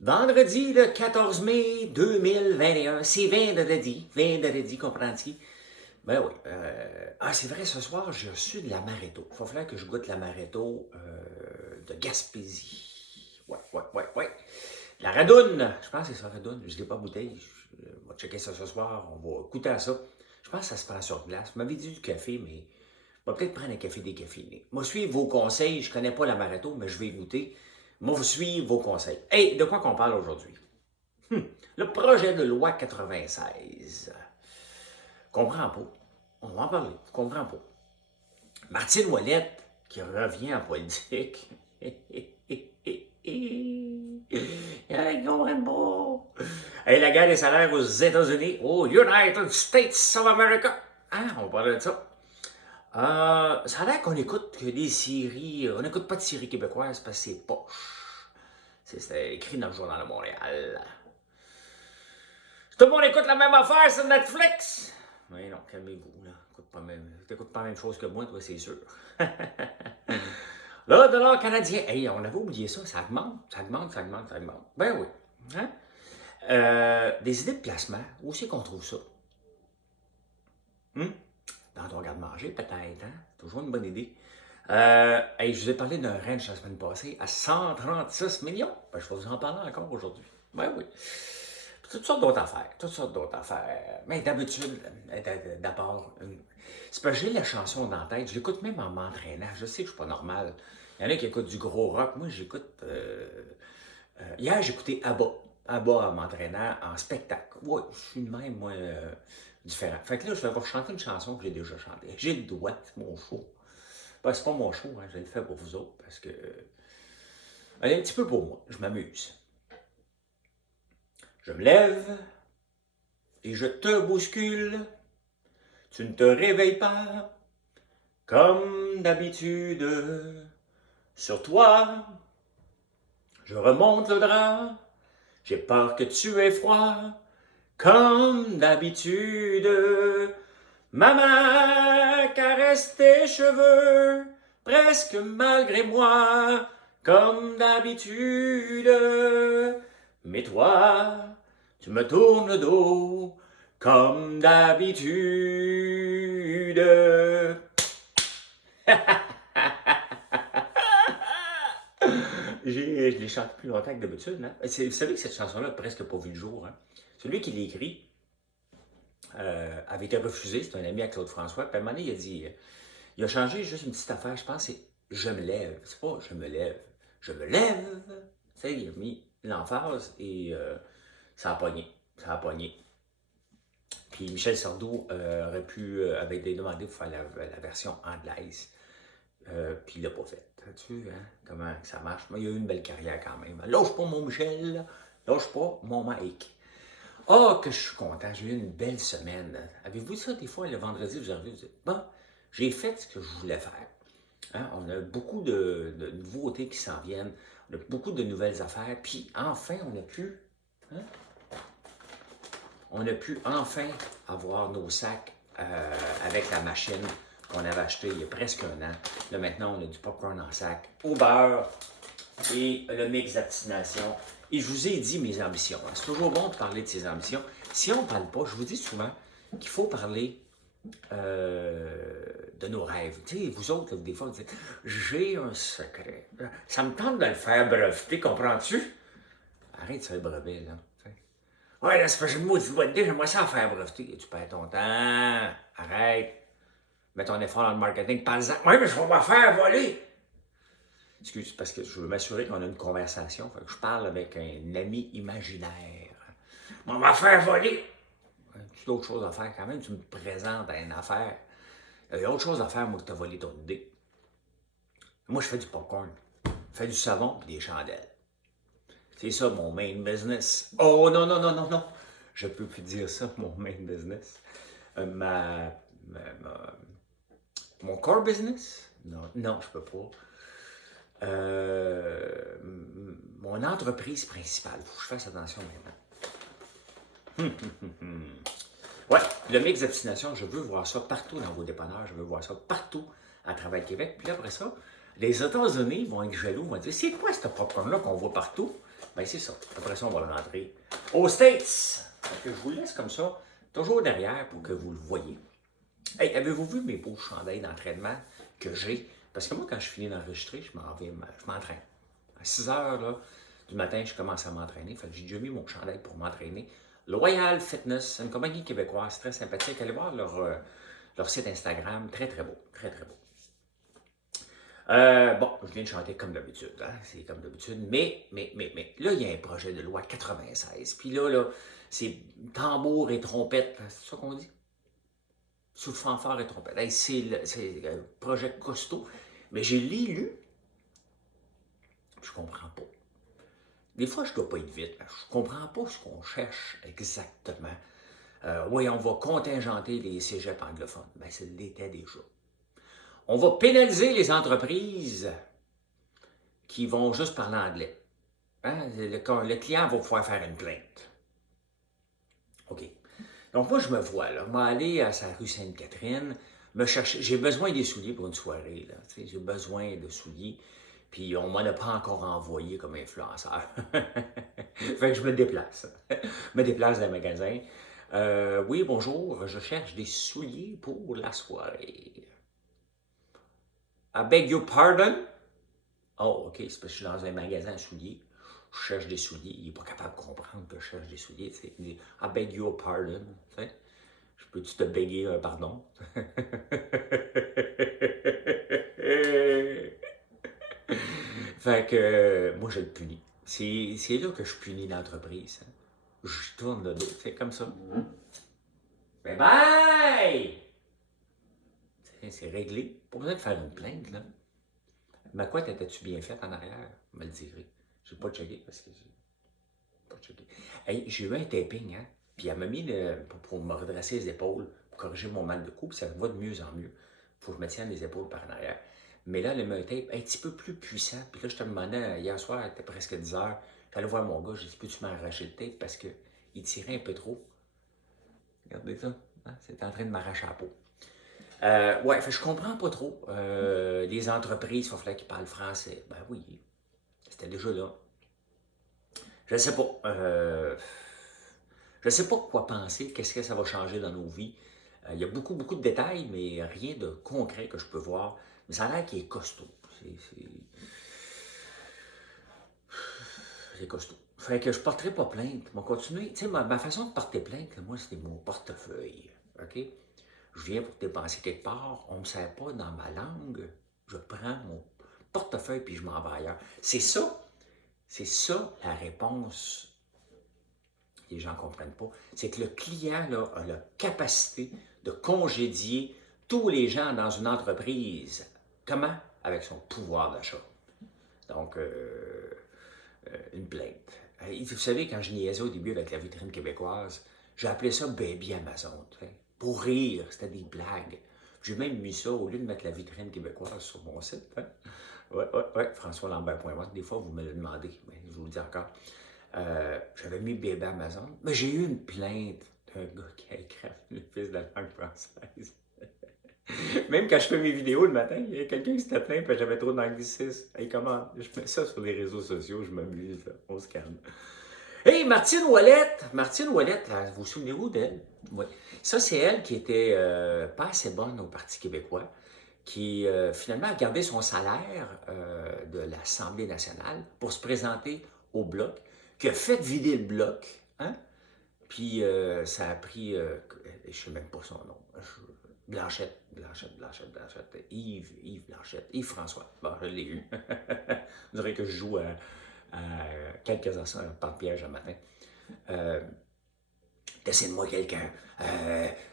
Vendredi le 14 mai 2021, c'est vendredi, comprends-tu? Ben oui. C'est vrai, ce soir, j'ai reçu de l'amaretto. Il va falloir que je goûte l'amaretto de Gaspésie. Ouais. La Radoune, je pense que c'est ça, Radoune. Je ne l'ai pas bouteille. Je vais checker ça ce soir. On va goûter à ça. Je pense que ça se prend sur glace. Vous m'avez dit du café, mais on va peut-être prendre un café décaféiné. Moi, suivre vos conseils. Je ne connais pas l'amaretto, mais je vais goûter. Moi, vous suivre vos conseils. Hey, de quoi qu'on parle aujourd'hui? Le projet de loi 96. Comprends pas. On va en parler. Comprends pas. Martine Ouellette, qui revient en politique. Ils comprennent pas. Hey, la guerre des salaires aux États-Unis, aux United States of America. Hein, on va parler de ça. Ça a l'air qu'on écoute que des séries. On n'écoute pas de séries québécoises parce que c'est poche. C'était écrit dans le Journal de Montréal. Tout le monde écoute la même affaire sur Netflix. Mais non, calmez-vous, là. T'écoutes pas la même chose que moi, toi, c'est sûr. Le dollar canadien. Hey, on avait oublié ça. Ça augmente. Ben oui. Hein? Des idées de placement. Où c'est qu'on trouve ça? Dans ton garde-manger, peut-être, hein? Toujours une bonne idée. Hey, je vous ai parlé d'un ranch la semaine passée à 136 millions. Ben, je vais vous en parler encore aujourd'hui. Ben oui. Toutes sortes d'autres affaires. Mais d'habitude, d'abord, c'est parce que j'ai la chanson dans la tête. Je l'écoute même en m'entraînant. Je sais que je suis pas normal. Il y en a qui écoutent du gros rock. Moi, j'écoute... hier, j'écoutais ABBA. ABBA en m'entraînant en spectacle. Ouais, je suis de même, moi, différent. Fait que là, je vais vous chanter une chanson que j'ai déjà chantée. J'ai le droit, c'est mon show. Ben, c'est pas mon show, hein, je le fais pour vous autres, parce que... elle est un petit peu pour moi, je m'amuse. Je me lève et je te bouscule. Tu ne te réveilles pas comme d'habitude. Sur toi, je remonte le drap. J'ai peur que tu aies froid comme d'habitude. Ma main caresse tes cheveux presque malgré moi comme d'habitude. Mais toi, tu me tournes le dos comme d'habitude. Je l'ai chanté plus longtemps que d'habitude. Hein? Vous savez que cette chanson-là n'a presque pas vu le jour. Hein? Celui qui l'a écrit avait été refusé. C'est un ami à Claude François. Puis à un moment donné, il a dit... il a changé juste une petite affaire. Je pense que c'est « je me lève ». C'est pas « je me lève ». « Je me lève ». Tu sais, il a mis l'emphase et ça a pogné. Puis Michel Sardou avait demandé pour faire la version anglaise. Puis il l'a pas fait. As-tu vu, hein, comment ça marche? Mais il a eu une belle carrière quand même. Lâche pas mon Michel, lâche pas mon Mike. Oh, que je suis content, j'ai eu une belle semaine. Avez-vous ça des fois, le vendredi, vous arrivez, vous dites, bon, j'ai fait ce que je voulais faire. Hein? On a beaucoup de nouveautés qui s'en viennent, on a beaucoup de nouvelles affaires, puis enfin, on a pu enfin avoir nos sacs avec la machine qu'on avait acheté il y a presque un an. Là, maintenant, on a du popcorn en sac, au beurre et le mix d'abstination. Et je vous ai dit mes ambitions. C'est toujours bon de parler de ses ambitions. Si on ne parle pas, je vous dis souvent qu'il faut parler de nos rêves. Tu sais, vous autres, là, des fois, vous dites « J'ai un secret. Ça me tente de le faire breveter, comprends-tu? » Arrête de faire brevet, là. Ouais, là, c'est parce que moi, tu vas te dire, j'aimerais ça en faire breveter. Tu perds ton temps. Arrête. Mets ton effort dans le marketing. Parle-en. Ouais, mais je vais me faire voler. Excuse, parce que je veux m'assurer qu'on a une conversation. Fait que je parle avec un ami imaginaire. On va faire voler. Tu as d'autres choses à faire quand même. Tu me présentes à une affaire. Il y a autre chose à faire, moi, que tu as volé ton idée. Moi, je fais du popcorn. Je fais du savon et des chandelles. C'est ça, mon main business. Oh, non. Je peux plus dire ça, mon main business. Mon core business? Non, je peux pas. Mon entreprise principale. Faut que je fasse attention maintenant. Ouais, le mix d'abstination, je veux voir ça partout dans vos dépanneurs. Je veux voir ça partout à travers le Québec. Puis après ça, les États-Unis vont être jaloux, vont dire « C'est quoi ce popcorn-là qu'on voit partout? » Ben, c'est ça. Après ça, on va le rentrer aux States. Fait que je vous laisse comme ça, toujours derrière pour que vous le voyez. Hey, avez-vous vu mes beaux chandails d'entraînement que j'ai? Parce que moi, quand je finis d'enregistrer, je m'entraîne. À 6 heures là, du matin, je commence à m'entraîner. Fait que j'ai déjà mis mon chandail pour m'entraîner. Loyal Fitness, c'est une compagnie québécoise très sympathique. Allez voir leur site Instagram. Très, très beau. Très, très beau. Bon, je viens de chanter comme d'habitude, hein? C'est comme d'habitude, mais, là, il y a un projet de loi 96, puis là, c'est tambour et trompette, c'est ça qu'on dit? Sous fanfare et trompette. Hey, c'est un projet costaud, mais j'ai lu, je comprends pas. Des fois, je dois pas être vite, je comprends pas ce qu'on cherche exactement. Oui, on va contingenter les cégeps anglophones, ben, c'est l'était déjà. On va pénaliser les entreprises qui vont juste parler anglais. Hein? Le client va pouvoir faire une plainte. OK. Donc, moi, je me vois, là, m'aller à sa rue Sainte-Catherine, me chercher. J'ai besoin des souliers pour une soirée, là. J'ai besoin de souliers. Puis, on ne m'en a pas encore envoyé comme influenceur. Fait que je me déplace. Je me déplace dans le magasin. Oui, bonjour, je cherche des souliers pour la soirée. I beg your pardon? Oh, OK, c'est parce que je suis dans un magasin à souliers. Je cherche des souliers. Il n'est pas capable de comprendre que je cherche des souliers. T'sais. Il dit I beg your pardon. T'sais. Je peux-tu te béguer un pardon? Fait que moi, je le punis. C'est là que je punis l'entreprise. Hein. Je tourne le dos. C'est comme ça. Bye bye! C'est réglé. Pas besoin de faire une plainte, là. Ma couette, étais-tu bien faite en arrière? Je me le dirai. Je n'ai pas checké parce que j'ai pas checké. Hey, j'ai eu un taping, hein? Puis elle m'a mis pour me redresser les épaules, pour corriger mon mal de cou, puis ça va de mieux en mieux. Il faut que je me tienne les épaules par en arrière. Mais là, elle m'a un tape un petit peu plus puissant. Puis là, je te demandais, hier soir, il était presque 10 heures. J'allais voir mon gars, j'ai dit, peux-tu m'arracher le tape parce qu'il tirait un peu trop. Regardez ça, hein? C'est en train de m'arracher la peau. Ouais, je comprends pas trop. Les entreprises, il va falloir qu'ils parlent français. Ben oui, c'était déjà là. Je sais pas. Je sais pas quoi penser, qu'est-ce que ça va changer dans nos vies. Il y a beaucoup, beaucoup de détails, mais rien de concret que je peux voir. Mais ça a l'air qu'il est costaud. C'est costaud. Fait que je porterai pas plainte. Je vais continuer. Tu sais, ma façon de porter plainte, moi, c'est mon portefeuille. OK? Je viens pour dépenser quelque part, on ne me sert pas dans ma langue, je prends mon portefeuille puis je m'en vais ailleurs. C'est ça la réponse que les gens ne comprennent pas. C'est que le client là, a la capacité de congédier tous les gens dans une entreprise. Comment? Avec son pouvoir d'achat. Donc, une plainte. Vous savez, quand je niaisais au début avec la vitrine québécoise, j'ai appelé ça Baby Amazon. T'sais. Pour rire, c'était des blagues. J'ai même mis ça, au lieu de mettre la vitrine québécoise sur mon site. Hein? Ouais, FrançoisLambert.com. Des fois, vous me le demandez, mais je vous le dis encore. J'avais mis Baby Amazon, mais j'ai eu une plainte d'un gars qui a écrit le fils de la langue française. Même quand je fais mes vidéos le matin, il y a quelqu'un qui s'était plaint parce que j'avais trop d'anglicisme. Hey, comment? Je mets ça sur les réseaux sociaux, je m'amuse, on se calme. Hey, Martine Ouellette, vous vous souvenez-vous d'elle? Oui. Ça, c'est elle qui était pas assez bonne au Parti québécois, qui finalement a gardé son salaire de l'Assemblée nationale pour se présenter au Bloc, qui a fait vider le Bloc, hein? Puis ça a pris, je ne sais même pas son nom, Blanchette, Yves Blanchette, Yves François. Bon, je l'ai eu. On dirait que je joue à quelques heures par piège un matin. Dessine-moi quelqu'un.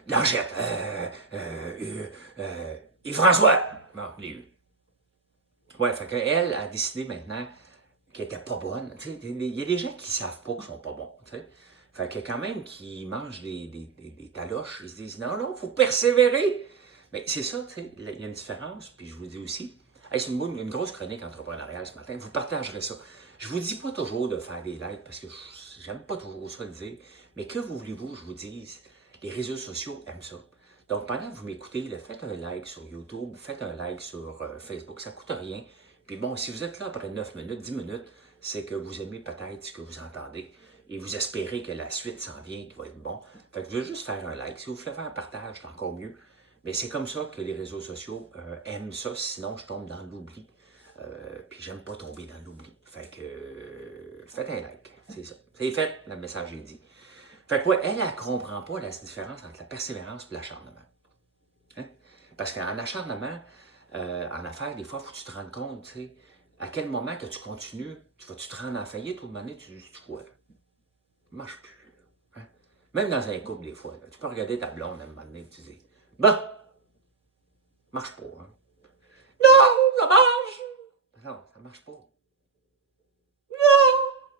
Blanchette. Yves François. Bon, je l'ai eu. Ouais, fait qu'elle a décidé maintenant qu'elle n'était pas bonne. Il y a des gens qui ne savent pas qu'ils ne sont pas bons. T'sais. Fait que quand même qui mangent des taloches, ils se disent non, il faut persévérer. Mais c'est ça, tu sais, il y a une différence. Puis je vous dis aussi, hey, c'est une grosse chronique entrepreneuriale ce matin, vous partagerez ça. Je vous dis pas toujours de faire des likes parce que j'aime pas toujours ça le dire, mais que voulez-vous, je vous dise, les réseaux sociaux aiment ça. Donc pendant que vous m'écoutez, faites un like sur YouTube, faites un like sur Facebook, ça coûte rien. Puis bon, si vous êtes là après 9 minutes, 10 minutes, c'est que vous aimez peut-être ce que vous entendez et vous espérez que la suite s'en vient, qui va être bon. Fait que je veux juste faire un like. Si vous voulez faire un partage, c'est encore mieux. Mais c'est comme ça que les réseaux sociaux aiment ça, sinon je tombe dans l'oubli. Puis j'aime pas tomber dans l'oubli. Fait que faites un like, c'est ça. C'est fait, le message est dit. Fait que ouais, elle comprend pas la différence entre la persévérance et l'acharnement. Hein? Parce qu'en acharnement, en affaires, des fois, il faut que tu te rendes compte, tu sais, à quel moment que tu continues, tu te rendre en faillite ou de manière, tu dis quoi? Ça ne marche plus. Hein? Même dans un couple, des fois, là, tu peux regarder ta blonde à un moment donné, tu dis, bon, ça marche pas. Hein? Non, ça marche! Non, ça marche pas.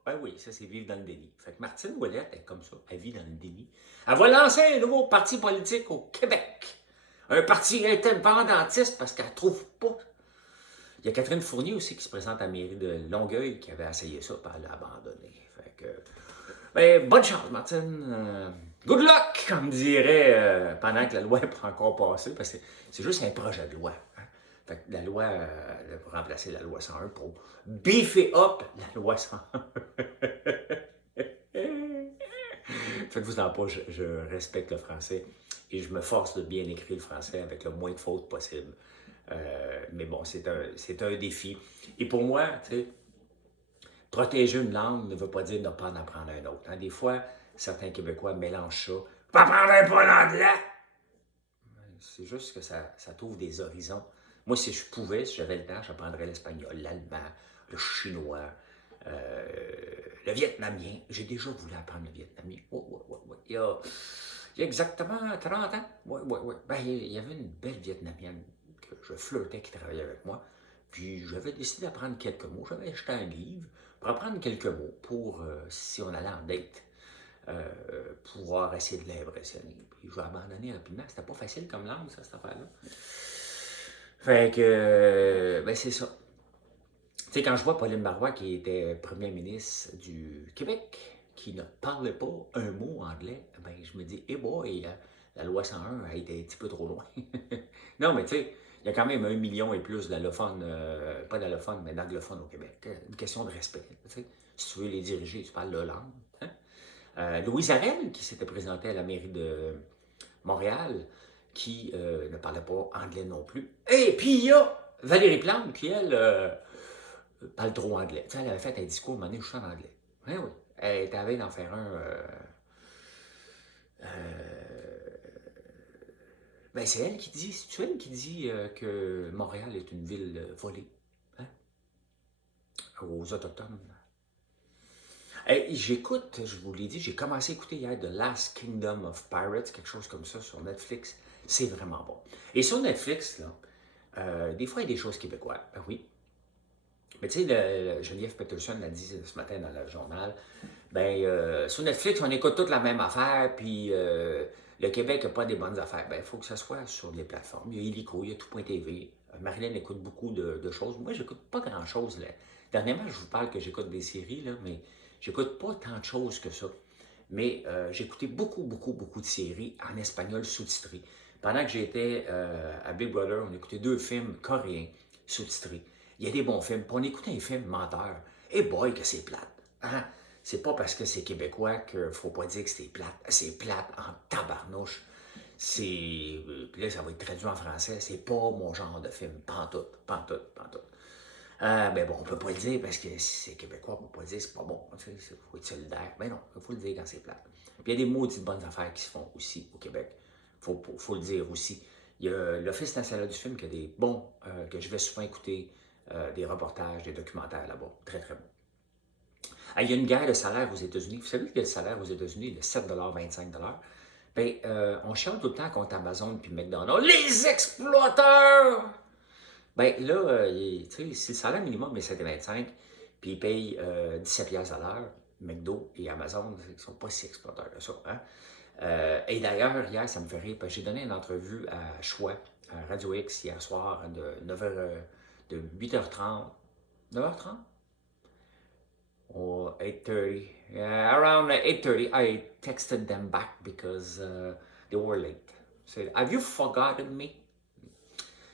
Ben oui, ça c'est vivre dans le déni. Fait que Martine Ouellette est comme ça, elle vit dans le déni. Elle va lancer un nouveau parti politique au Québec. Un parti indépendantiste parce qu'elle ne trouve pas. Il y a Catherine Fournier aussi qui se présente à la mairie de Longueuil qui avait essayé ça, puis elle l'a abandonné. Fait que, ben, bonne chance, Martine. Good luck, comme dirait, pendant que la loi n'est pas encore passée, parce que c'est juste un projet de loi. Hein. Fait que la loi, pour remplacer la loi 101 pour beefer up la loi 101. Faites-vous-en pas, je respecte le français et je me force de bien écrire le français avec le moins de fautes possible. Mais bon, c'est un défi. Et pour moi, tu sais, protéger une langue ne veut pas dire ne pas en apprendre un autre. Hein. Des fois, certains Québécois mélangent ça. « Pas apprendre un pas l'anglais! » C'est juste que ça t'ouvre des horizons. Moi, si je pouvais, si j'avais le temps, j'apprendrais l'espagnol, l'allemand, le chinois, le vietnamien. J'ai déjà voulu apprendre le vietnamien. Ouais. Il y a exactement 30 ans. Ouais. Ben, il y avait une belle vietnamienne que je flirtais qui travaillait avec moi. Puis j'avais décidé d'apprendre quelques mots. J'avais acheté un livre pour apprendre quelques mots pour, si on allait en date, pouvoir essayer de l'impressionner. Puis je l'ai abandonné rapidement. C'était pas facile comme langue, ça, cette affaire-là. Fait que, ben c'est ça. Tu sais, quand je vois Pauline Marois, qui était première ministre du Québec, qui ne parlait pas un mot anglais, ben je me dis, eh boy, la loi 101 a été un petit peu trop loin. Non, mais tu sais, il y a quand même 1 million et plus d'allophones, pas d'allophones, mais d'anglophones au Québec. Une question de respect. Tu sais. Si tu veux les diriger, tu parles leur langue. Hein? Louise Arel, qui s'était présentée à la mairie de Montréal, qui ne parlait pas anglais non plus. Et puis il y a Valérie Plante, qui, elle, parle trop anglais. Tu sais, elle avait fait un discours, à un moment donné, juste en anglais. Oui. Elle était à veille d'en faire un. Ben, c'est elle qui dit, c'est elle qui dit que Montréal est une ville volée. Hein? Aux Autochtones. Hey, j'écoute, je vous l'ai dit, j'ai commencé à écouter hier The Last Kingdom of Pirates, quelque chose comme ça sur Netflix. C'est vraiment bon. Et sur Netflix, là, des fois, il y a des choses québécoises. Ben oui. Mais tu sais, Geneviève Peterson l'a dit ce matin dans le journal, ben, sur Netflix, on écoute toute la même affaire, puis le Québec n'a pas des bonnes affaires. Ben, il faut que ça soit sur les plateformes. Il y a Illico, il y a tout.tv. Marilyn écoute beaucoup de choses. Moi, j'écoute pas grand-chose. Dernièrement, je vous parle que j'écoute des séries, là, mais j'écoute pas tant de choses que ça. Mais j'ai écouté beaucoup de séries en espagnol sous-titré. Pendant que j'étais à Big Brother, on écoutait 2 films coréens sous-titrés. Il y a des bons films. Puis on écoutait un film menteur. Et boy, que c'est plate. Hein? C'est pas parce que c'est québécois qu'il ne faut pas dire que c'est plate. C'est plate en tabarnouche. Puis là, ça va être traduit en français. C'est pas mon genre de film. Pantoute. Ben bon, on peut pas le dire parce que c'est québécois, on peut pas le dire, c'est pas bon. Il faut être solidaire. Ben non, il faut le dire quand c'est plate. Puis il y a des maudites bonnes affaires qui se font aussi au Québec. Faut le dire aussi. Il y a l'Office national du film qui a des bons, que je vais souvent écouter, des reportages, des documentaires là-bas. Très bon. Il y a une guerre de salaire aux États-Unis. Vous savez que le salaire aux États-Unis est de 7,25 $. Ben, on chiale tout le temps contre Amazon puis McDonald's. Les exploiteurs! Ben là, tu sais, si le salaire minimum est 7,25 puis ils payent 17 $ à l'heure, McDo et Amazon, ils ne sont pas si exploiteurs que ça. Hein? Et d'ailleurs, hier, ça me fait rire, parce que j'ai donné une entrevue à Choix, à Radio X, hier soir, de 8h30. 9h30? Or 8:30. Around 8:30, I texted them back because they were late. I said, have you forgotten me?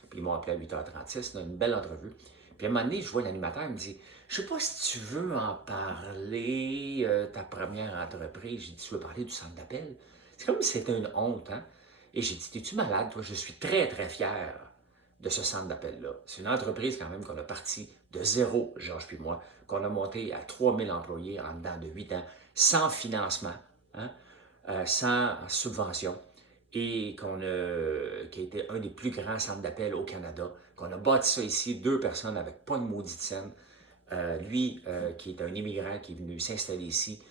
Puis ils m'ont appelé à 8h36, c'était une belle entrevue. Puis à un moment donné, je vois l'animateur, il me dit, je sais pas si tu veux en parler, ta première entreprise. J'ai dit, tu veux parler du centre d'appel? C'est comme si c'était une honte, hein? Et j'ai dit, t'es-tu malade, toi? Je suis très, très fier de ce centre d'appel-là. C'est une entreprise quand même qu'on a parti de zéro, Georges puis moi, qu'on a monté à 3000 employés en dedans de 8 ans, sans financement, hein? Sans subvention, et qui a été un des plus grands centres d'appel au Canada, qu'on a bâti ça ici, 2 personnes avec pas de maudite scène. Lui, qui est un immigrant qui est venu s'installer ici,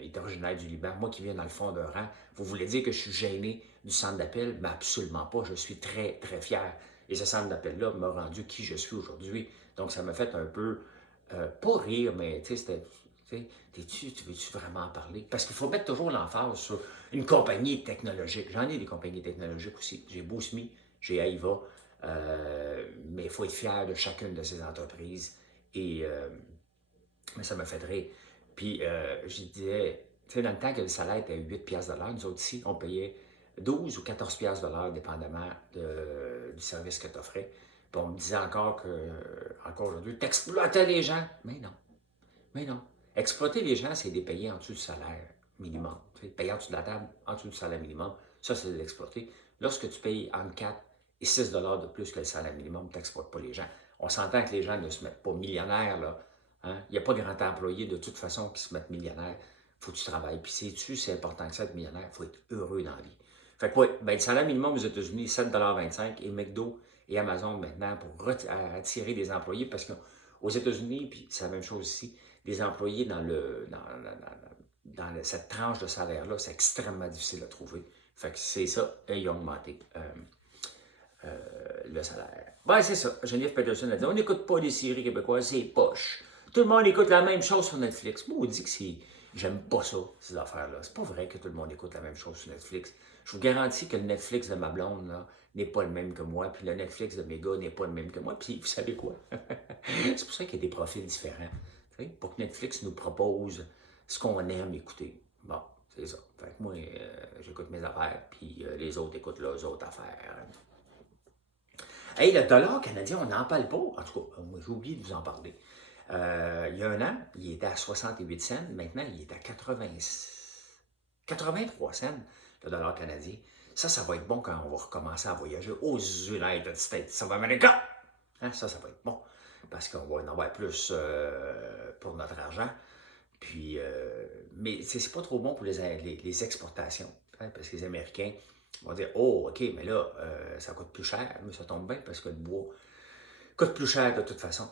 il est originaire du Liban. Moi qui viens dans le fond d'un rang, vous voulez dire que je suis gêné du centre d'appel? Mais absolument pas. Je suis très, très fier. Et ce centre d'appel-là m'a rendu qui je suis aujourd'hui. Donc, ça m'a fait un peu, pas rire, mais tu sais, c'était, tu veux-tu vraiment en parler? Parce qu'il faut mettre toujours l'emphase sur une compagnie technologique. J'en ai des compagnies technologiques aussi. J'ai BoostMe, j'ai Aiva, mais il faut être fier de chacune de ces entreprises. Et mais ça m'a fait rire. Puis je disais, tu sais, dans le temps que le salaire était 8 piastres de l'heure, nous autres ici, on payait 12 ou 14 piastres de l'heure, dépendamment du service que tu offrais. Puis on me disait encore aujourd'hui, t'exploitais les gens. Mais non. Exploiter les gens, c'est les payer en dessous du salaire minimum. Tu sais, payer en dessous de la table, en dessous du salaire minimum, ça, c'est de l'exploiter. Lorsque tu payes entre 4 et 6 de plus que le salaire minimum, tu n'exploites pas les gens. On s'entend que les gens ne se mettent pas millionnaires, là. Hein? Il n'y a pas grand employé de toute façon qui se mettent millionnaires. Il faut que tu travailles. Puis sais-tu, c'est important que ça, être millionnaire, il faut être heureux dans la vie. Fait que, ouais, ben, le salaire minimum aux États-Unis, 7,25 $, et McDo et Amazon maintenant pour attirer des employés, parce qu'aux États-Unis, puis c'est la même chose ici, les employés dans cette tranche de salaire-là, c'est extrêmement difficile à trouver. Fait que c'est ça, et ils ont augmenté le salaire. Ben, c'est ça. Geneviève Peterson a dit, on n'écoute pas des séries québécoises, c'est poche. Tout le monde écoute la même chose sur Netflix. Moi, on dit que c'est... J'aime pas ça, ces affaires-là. C'est pas vrai que tout le monde écoute la même chose sur Netflix. Je vous garantis que le Netflix de ma blonde, là, n'est pas le même que moi, puis le Netflix de mes gars n'est pas le même que moi. Puis, vous savez quoi? C'est pour ça qu'il y a des profils différents. Pour que Netflix nous propose ce qu'on aime écouter. Bon, c'est ça. Fait que moi, j'écoute mes affaires, puis les autres écoutent leurs autres affaires. Hey, le dollar canadien, on n'en parle pas. En tout cas, moi, j'ai oublié de vous en parler. Il y a un an, il était à 68 cents. Maintenant, il est à 83 cents, le dollar canadien. Ça va être bon quand on va recommencer à voyager aux United States of America. Hein, ça va être bon. Parce qu'on va en avoir plus pour notre argent. Puis, mais c'est pas trop bon pour les exportations. Hein, parce que les Américains vont dire, oh, OK, mais là, ça coûte plus cher. Mais ça tombe bien parce que le bois coûte plus cher de toute façon.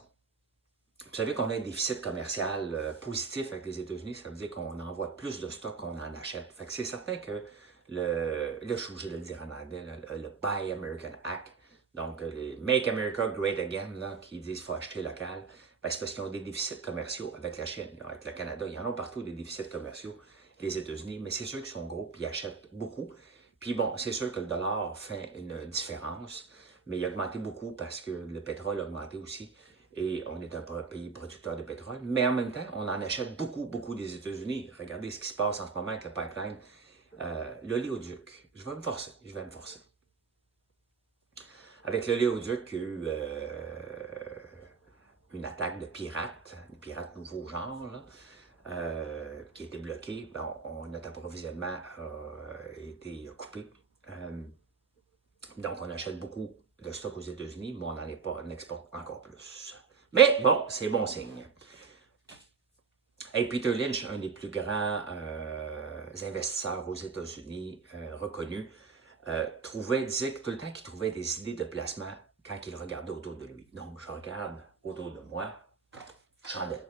Vous savez qu'on a un déficit commercial positif avec les États-Unis. Ça veut dire qu'on envoie plus de stock qu'on en achète. Fait que c'est certain que là, je suis obligé de le dire en anglais, le Buy American Act, donc les Make America Great Again, là, qui disent qu'il faut acheter local, ben, c'est parce qu'ils ont des déficits commerciaux avec la Chine, avec le Canada. Il y en a partout des déficits commerciaux, les États-Unis, mais c'est sûr qu'ils sont gros et ils achètent beaucoup. Puis bon, c'est sûr que le dollar fait une différence, mais il a augmenté beaucoup parce que le pétrole a augmenté aussi. Et on est un pays producteur de pétrole, mais en même temps, on en achète beaucoup, beaucoup des États-Unis. Regardez ce qui se passe en ce moment avec le pipeline. L'oléoduc, je vais me forcer. Avec l'oléoduc, il y a eu une attaque de pirates, des pirates nouveaux genre, là, qui a été bloquée. Bon, notre approvisionnement a été coupé. Donc, on achète beaucoup de stock aux États-Unis, mais on exporte encore plus. Mais bon, c'est bon signe. Hey, Peter Lynch, un des plus grands investisseurs aux États-Unis, reconnus, disait que tout le temps qu'il trouvait des idées de placement quand il regardait autour de lui. Donc, je regarde autour de moi, chandelle.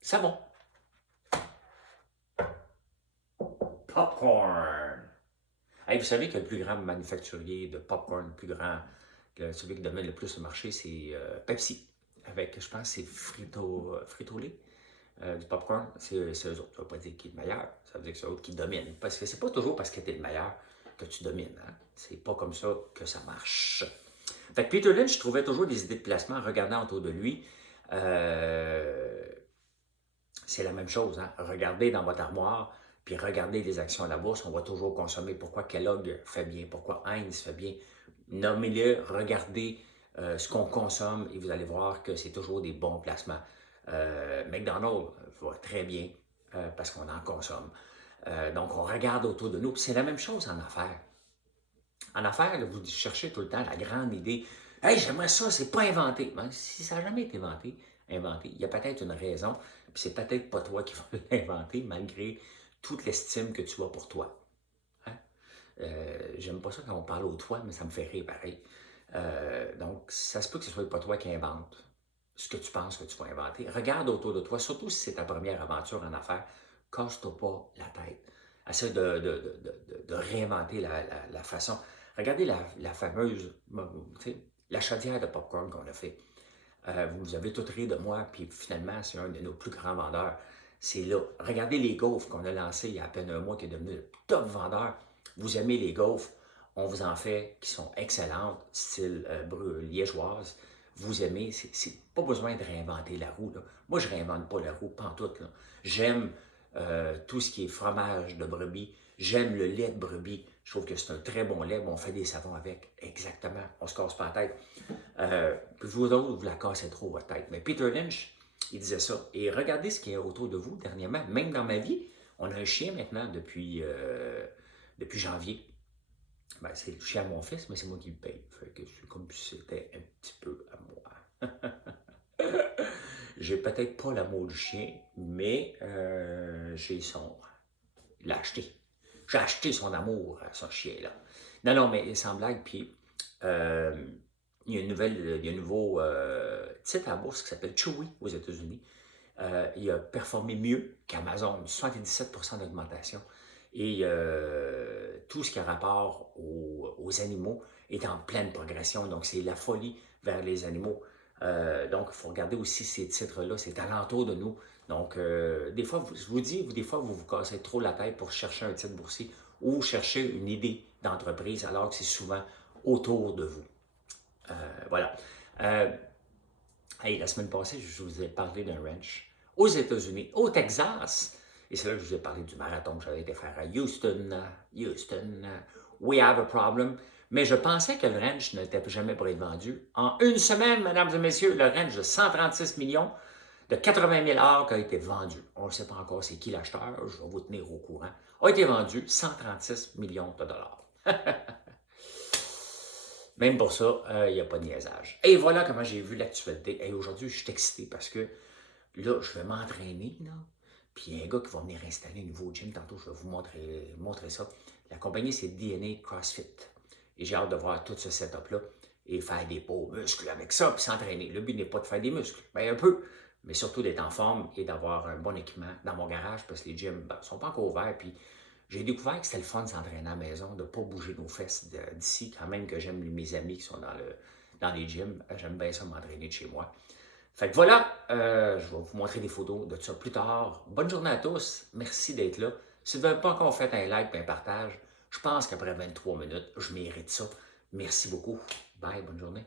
Savon. Popcorn. Hey, vous savez que le plus grand manufacturier de popcorn, celui qui domine le plus le marché, c'est Pepsi. Avec, je pense, c'est Frito-Lay. Du popcorn, c'est eux autres. Ça ne veut pas dire qui est le meilleur, ça veut dire que c'est eux autres qui dominent. Parce que c'est pas toujours parce que tu es le meilleur que tu domines. Hein? C'est pas comme ça que ça marche. Fait que Peter Lynch trouvait toujours des idées de placement en regardant autour de lui. C'est la même chose. Hein? Regardez dans votre armoire, puis regardez les actions à la bourse, on va toujours consommer. Pourquoi Kellogg fait bien? Pourquoi Heinz fait bien? Nommez-le, regardez ce qu'on consomme et vous allez voir que c'est toujours des bons placements. McDonald's va très bien parce qu'on en consomme. Donc, on regarde autour de nous. C'est la même chose en affaires. En affaires, là, vous cherchez tout le temps la grande idée. Hey, j'aimerais ça, c'est pas inventé. Ben, si ça n'a jamais été inventé, il y a peut-être une raison, puis c'est peut-être pas toi qui vas l'inventer, malgré toute l'estime que tu as pour toi. Hein? J'aime pas ça quand on parle au toi, mais ça me fait rire pareil. Donc, ça se peut que ce soit pas toi qui invente ce que tu penses que tu vas inventer. Regarde autour de toi, surtout si c'est ta première aventure en affaires, casse-toi pas la tête. Essaie de réinventer la façon. Regardez la fameuse, la chaudière de popcorn qu'on a fait. Vous avez tout ri de moi, puis finalement, c'est un de nos plus grands vendeurs. C'est là. Regardez les gaufres qu'on a lancées il y a à peine un mois, qui est devenu le top vendeur. Vous aimez les gaufres, on vous en fait, qui sont excellentes, style liégeoise. Vous aimez, c'est pas besoin de réinventer la roue. Là. Moi, je réinvente pas la roue, pantoute. J'aime tout ce qui est fromage de brebis. J'aime le lait de brebis. Je trouve que c'est un très bon lait. On fait des savons avec. Exactement. On se casse pas la tête. Puis vous autres, vous la cassez trop votre tête. Mais Peter Lynch, il disait ça. Et regardez ce qu'il y a autour de vous dernièrement. Même dans ma vie, on a un chien maintenant depuis janvier. Ben, c'est le chien à mon fils, mais c'est moi qui le paye. Fait que c'est comme si c'était un petit peu à moi. J'ai peut-être pas l'amour du chien, mais j'ai son... Il l'a acheté. J'ai acheté son amour à ce chien-là. Non, mais sans blague, puis il y a un nouveau titre à la bourse qui s'appelle Chewy aux États-Unis. Il a performé mieux qu'Amazon, 77% d'augmentation. Et tout ce qui a rapport aux animaux est en pleine progression. Donc, c'est la folie vers les animaux. Donc, il faut regarder aussi ces titres-là, c'est alentour de nous. Donc, des fois, je vous dis, des fois, vous vous cassez trop la tête pour chercher un titre boursier ou chercher une idée d'entreprise, alors que c'est souvent autour de vous. Voilà. Hey, la semaine passée, je vous ai parlé d'un ranch aux États-Unis, au Texas. Et c'est là que je vous ai parlé du marathon que j'avais été faire à Houston. We have a problem. Mais je pensais que le ranch n'était jamais pour être vendu. En une semaine, mesdames et messieurs, le ranch de 136 millions de 80 000 acres a été vendu. On ne sait pas encore c'est qui l'acheteur, je vais vous tenir au courant. A été vendu 136 millions de dollars. Même pour ça, il n'y a pas de niaisage. Et voilà comment j'ai vu l'actualité. Et aujourd'hui, je suis excité parce que là, je vais m'entraîner, là. Puis il y a un gars qui va venir installer un nouveau gym. Tantôt, je vais vous montrer ça. La compagnie, c'est DNA CrossFit. Et j'ai hâte de voir tout ce setup-là et faire des beaux muscles avec ça, puis s'entraîner. Le but n'est pas de faire des muscles, bien un peu, mais surtout d'être en forme et d'avoir un bon équipement dans mon garage, parce que les gyms ne sont pas encore ouverts. Puis j'ai découvert que c'était le fun de s'entraîner à la maison, de ne pas bouger nos fesses d'ici, quand même que j'aime mes amis qui sont dans les gyms. J'aime bien ça m'entraîner de chez moi. Fait que voilà, je vais vous montrer des photos de ça plus tard. Bonne journée à tous. Merci d'être là. Si vous n'avez pas encore fait un like et un partage, je pense qu'après 23 minutes, je mérite ça. Merci beaucoup. Bye, bonne journée.